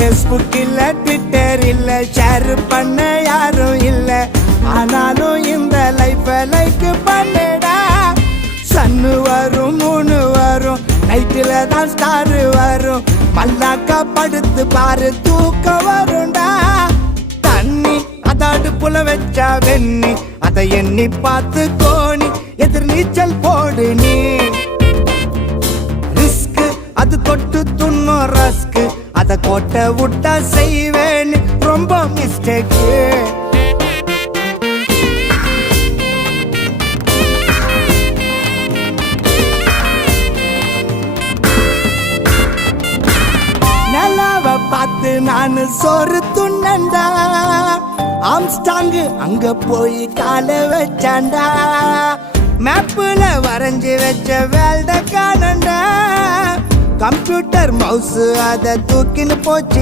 Facebook இல்ல Twitter இல்ல share பண்ண யாரும் இல்ல ஆனாலும் இந்த லைஃப் லைக் பண்ணடா சன்னு வரும் மூணு வரும் நைட்டில் தான் ஸ்டார் வரும் மல்லாக்கா படுத்து பாரு தூக்கம் வரும்டா தண்ணி அத அடுப்புல வச்சா வெண்ணி அதை எண்ணி பார்த்து கோணி எதிர் நீச்சல் போடு நீ ரிஸ்க் அது தொட்டு துண்ணும் ரஸ்க் அத கோட்டை விட்டா செய்வேன் ரொம்ப மிஸ்டேக்கு நிலாவை பார்த்து நான் சோறு துண்ணண்டா ஆம்ஸ்டாங்கு அங்க போய் காலை வச்சாண்டா மேப்புல வரைஞ்சி வச்ச வேல்ட காணண்டா கம்ப்யூட்டர் மவுஸ் அதை தூக்கின்னு போச்சு